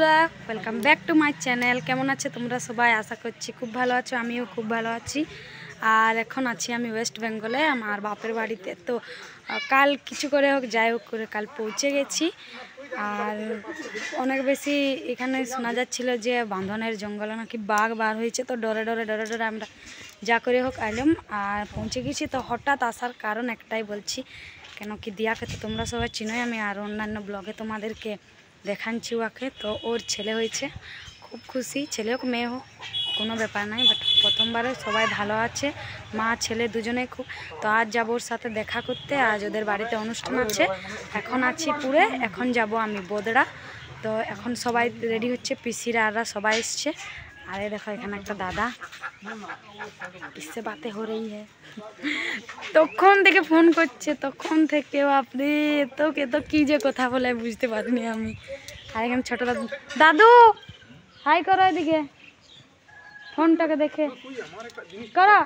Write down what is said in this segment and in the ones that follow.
বন্ধুরা, welcome back to my channel. কেমন আছে তোমরা সবাই? আশা করছি খুব ভালো আছো, আমিও খুব ভালো আছি। আর এখন আছি আমি ওয়েস্ট বেঙ্গলে, আমার বাপের বাড়িতে। তো কাল কিছু করে হোক যাই হোক করে কাল পৌঁছে গেছি। আর অনেক বেশি এখানে শোনা যাচ্ছিল যে বাঁধনের জঙ্গলে নাকি বাঘ বার হয়েছে, তো ডরে ডরে আমরা যা করে হোক আইলাম আর পৌঁছে গেছি। তো হঠাৎ আসার কারণ একটাই বলছি, কেন কি দিয়াকে তো তোমরা সবাই চিনোই, আমি আর অন্যান্য ব্লগে তোমাদেরকে দেখাচ্ছি ওকে। তো ওর ছেলে হয়েছে, খুব খুশি। ছেলে হোক মেয়ে হোক কোনো ব্যাপার নাই, বাট প্রথমবারে সবাই ভালো আছে, মা ছেলে দুজনেই খুব। তো আজ যাবো ওর সাথে দেখা করতে, আজ ওদের বাড়িতে অনুষ্ঠান আছে। এখন আছি পুরে, এখন যাব আমি বোদড়া। তো এখন সবাই রেডি হচ্ছে, পিসিরা আররা সবাই এসছে। আরে দেখো এখানে একটা দাদা, কিসে বাতে হো রही है, তখন থেকে ফোন করছে, তখন থেকে আপনি তোকে তো কি যে কথা বলে বুঝতে পারিনি আমি। আর এখানে ছোট দাদু, দাদু হাই করো এদিকে, ফোনটাকে দেখে করো।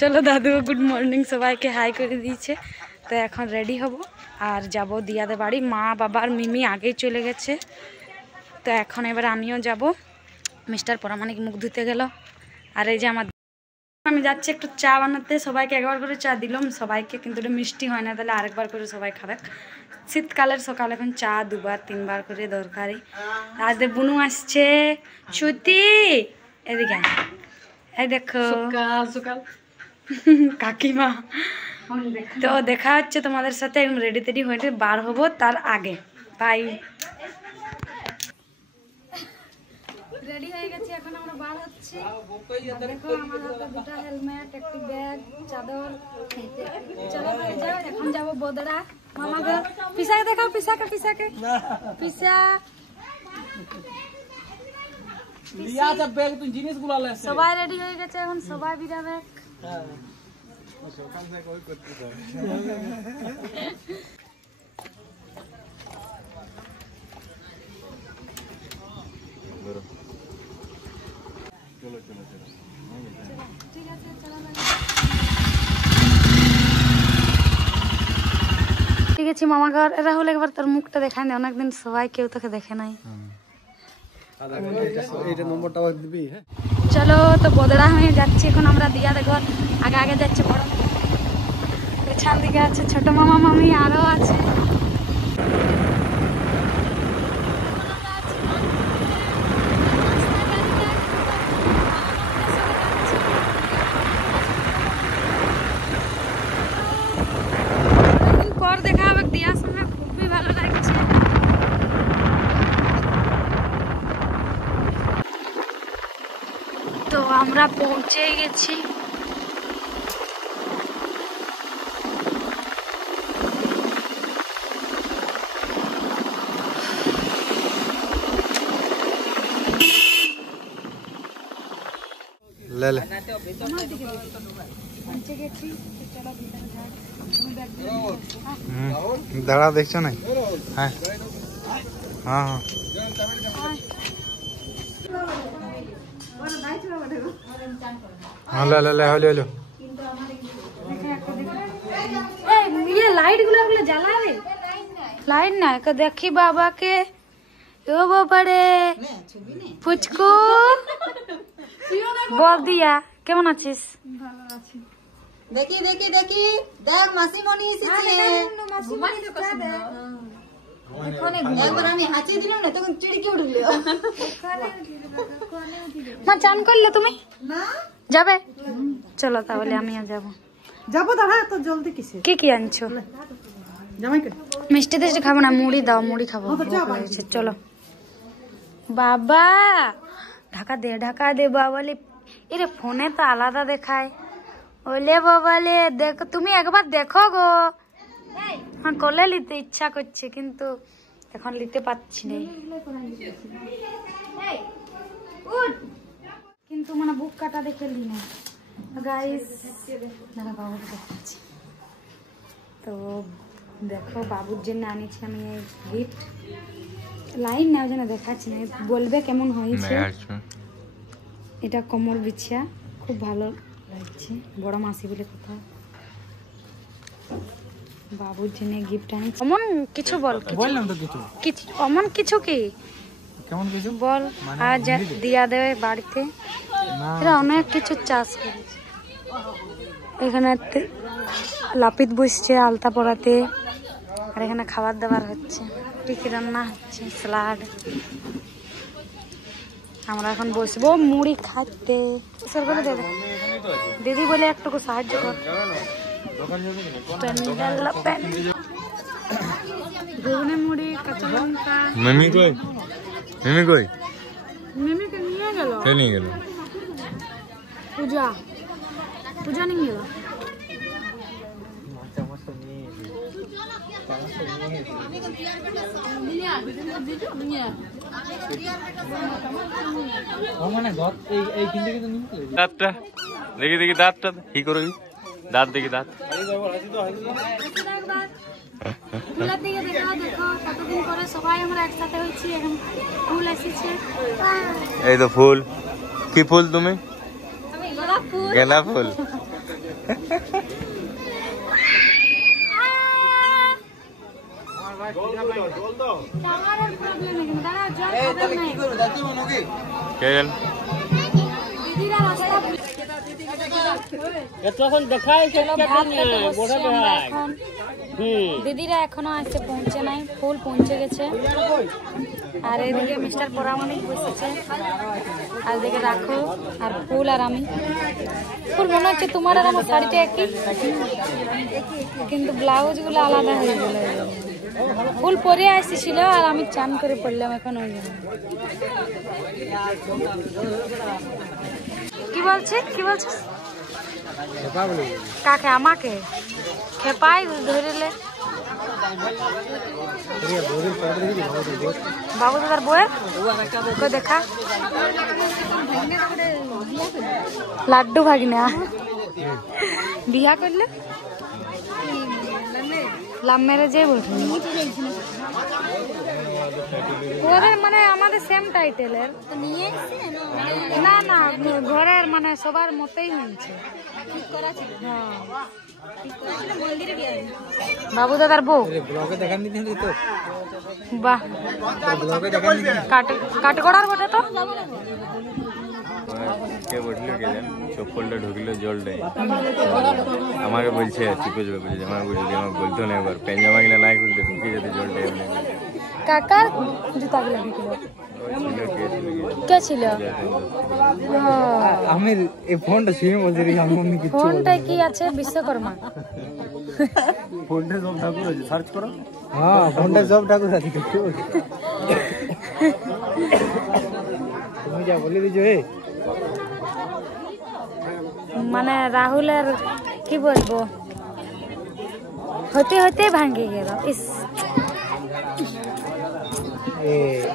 চলো দাদু গুড মর্নিং সবাইকে হাই করে দিয়েছে। তো এখন রেডি হব আর যাব দিয়াদের বাড়ি। মা বাবার মিমি আগেই চলে গেছে, তো এখন এবার আমিও যাব। মিস্টার পরামানিক মুখ ধুতে গেল। আর এই যে আমার, আমি যাচ্ছি একটু চা বানাতে। সবাইকে একবার করে চা দিলাম সবাইকে, কিন্তু এটা মিষ্টি হয় না, তাহলে আরেকবার করে সবাই খাবে। শীতকালের সকাল এখন চা দুবার তিনবার করে দরকারি। আজ বুনু আসছে, ছুটি এদিকে, এই দেখো কাকিমা। তো দেখা হচ্ছে তোমাদের সাথে, একদম রেডি টেডি হয়ে বার হবো তার আগে। বাই। রেডি হয়ে গেছি, এখন আমরা বার হচ্ছি। দেখো আমার হাতে দুটো হেলমেট, একটি ব্যাগ, চাদর। চলো যাও, এখন যাবো বোদড়া মামা ঘর। পিসাকে দেখাও, পিসাকে পিসা সবাই রেডি হয়ে গেছে, এখন সবাই বিরাবে। ঠিক আছে চলো। ঠিক আছে মামা ঘর। এরা হলে একবার তোর মুখটা দেখায় না, অনেকদিন সবাই কেউ তোকে দেখে নাই। চলো তো বোদড়া হয়ে যাচ্ছি এখন আমরা দিয়াদের ঘর। আগে আগে যাচ্ছে বড়, পেছন দিকে আছে ছোট মামা মামি, আরো আছে। পর দেখা হবে দিয়ার সঙ্গে, খুবই ভালো লাগছে। তো আমরা পৌঁছে গেছি। দাঁড়া দেখছো না? হ্যাঁ হ্যাঁ হ্যাঁ হলো। ये लाइट गुला जला रे, लाइट ना देखी बाबा के ओ बाबारे पुचकू बोल दिया। কেমন আছিস? ভালো আছি। দেখি দেখি দেখি দেখ মাসিমণি এসেছে। একবার আমি হাঁচি দিলাম না, তখন চিড়কে উঠলো। মা চান করলে তুমি না যাবে? চলো তাহলে আমিও যাবো। যাবো দাঁড়া, তো জলদি কিসে? কি আনছো? মিষ্টি টেস্টি খাবো না, মুড়ি দাও, মুড়ি খাবো। চলো বাবা, ঢাকা দে বাবালে। এরে ফোনে তো আলাদা দেখায়। ওলে বাবালে দেখো, তুমি একবার দেখো গো। হ্যাঁ কোলে নিতে ইচ্ছা করছে, কিন্তু এখন নিতে পারছি না, কিন্তু মানে বুক কাটা দেখে লি না গাইস। বাবুকে দেখাচ্ছি। তো দেখো বাবুর জন্য আনিছি আমি গিফট। লাইন নেওয়ার জন্য দেখাচ্ছি না, বলবে কেমন হয়েছে। এটা কোমর বিছিয়া, খুব ভালো লাগছে। বড় মাসি বলে কথা, বাবুর জন্য গিফট আনিস অমন কিছু বল বললাম তো কিছু কিছু অমন কিছু কি কেমন কিছু বল আর দিয়া দেবে বাড়িতে এরা অনেক কিছু চাষ করেছে এখানে লাপিত বসছে আলতা পরাতে আর এখানে খাবার দাবার হচ্ছে টিকি রান্না হচ্ছে স্যালাড আমরা এখন বসবো মুড়ি খাইতে করে দেবে দিদি বলে একটুকু সাহায্য কর ঘুগনি মুড়ি কাঁচা লঙ্কা মিমি কই মিমিকে নিয়ে গেল কে নিয়ে গেল পূজা নিয়ে গেল দাঁতটা দেখি দাঁতটা কি করবি দাঁত দেখি দাঁত এই তো ফুল কি ফুল তুমি গেঁদা ফুল দিদিরা এখনো আসছে পৌঁছে নাই ফুল পৌঁছে গেছে আর এদিকে মিস্টার পরামানিক বসেছে আর এদিকে রাখো আর ফুল আর আমি ফুল মনে হচ্ছে তোমার আর আমার শাড়িটা একই কিন্তু ব্লাউজ গুলো আলাদা হয়ে গেল ফুল পরে আসছিল আর আমি চান করে পড়লাম এখন ওই জন্য কি বলছিস কাকে আমাকে খেপাই ধরিলে বাবু দাদার বউয়ের কই দেখা লাড্ডু ভাগিনা বিয়া করলে লাভ ম্যারেজে বলছে ওদের মানে আমাদের সেম টাইটেলের না না ঘরের মানে সবার মতেই হয়েছে বাবু দাদার বউ বাহ কাঠগড়ার বটে তো কে বলছিল কে জান চপ্পলটা ঢুকলো জলটাই আমাকে বলছে চিপে জল বলছে আমাকে বলছে আমাকে বলতো না এবার পেঞ্জামা কিনা নাই খুলতে ঢুকে যেতে জলটা এমনি কাকার জুতা গুলো ঢুকলো কে ছিল আমি এই ফোনটা ছুঁয়ে বলছি আমি কিছু ফোনটা কি আছে বিশ্বকর্মা ফোনটা সব ঠাকুর আছে সার্চ করো হ্যাঁ ফোনটা সব ঠাকুর আছে তুমি যা বলে দিছো মানে রাহুলের কি বলবো হতে হতে ভাঙে গেল ইস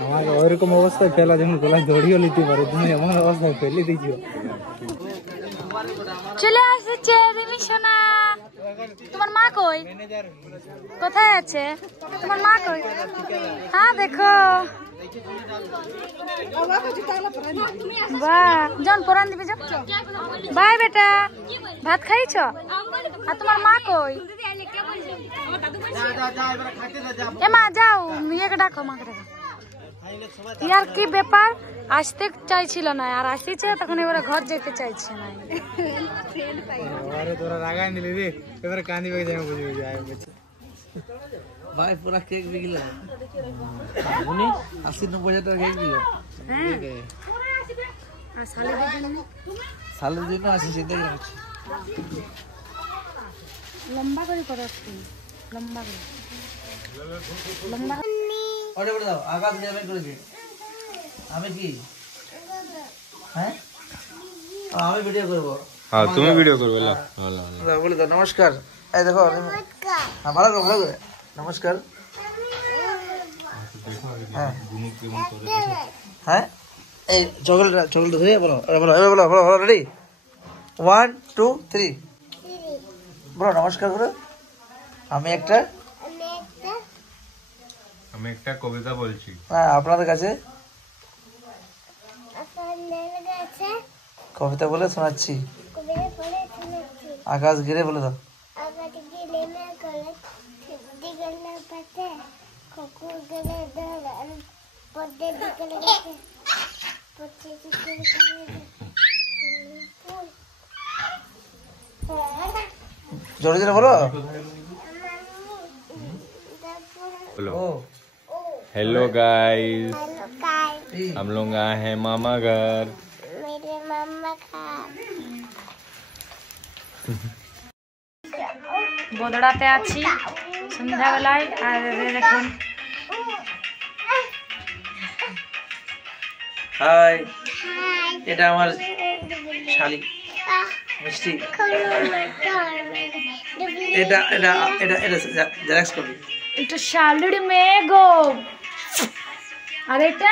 আমার ওইরকম অবস্থায় ফেলা যখন গলায় দড়িও নিতে পারো তুমি এমন অবস্থায় ফেলে দিয়েছো চলে আসছে রিমি সোনা তোমার মা কই কোথায় আছে তোমার মা কই হ্যাঁ দেখো বাহ জন পরান দিবি বাই বেটা ভাত খাইছ আর তোমার মা কই এ মা যাও মেয়েকে ডাকো মাকে ডাকো ইয়ার কি ব্যাপার আসতে চাইছিল না আর আসিছে তখন এবারে ঘর যেতে চাইছে না তোরা রাগাই নিলি রে এবারে কান্দি বেগে যাই বুঝি বুঝি আয় বলছে ভাই পুরা কেক বিকিল উনি 80-90 টাকা কেক দিল হ্যাঁ আর সালের জন্য আসি সেটাই হচ্ছে লম্বা করে করতে লম্বা করে লম্বা অর্ডার করে দাও আকাশ জায়গা করেছি আমি কি হ্যাঁ আমি ভিডিও করব হ্যাঁ তুমি ভিডিও করবে লা ভালো বলে দাও নমস্কার এই দেখো হ্যাঁ ভালো করে নমস্কার হ্যাঁ হ্যাঁ এই চকলেট ধরে বলো বলো রেডি 1 2 3 বলো নমস্কার করো আমি একটা কবিতা বলছি হ্যাঁ আপনাদের কাছে কবিতা বলে শোনাচ্ছি আকাশ ঘিরে বলে দাও জোরে জোরে বলো। बोलो ओ हेलो गाइस, ई, हम लोग आए हैं मामा घर। मेरे मम्मा का বদড়াতে আছি সন্ধ্যাবেলায়। আর এখন হাই, এটা আমার শালি মিষ্টি। এটা এটা এটা এটা জেরক্স কপি। এটা শালুর মেয়ে গো। আর এটা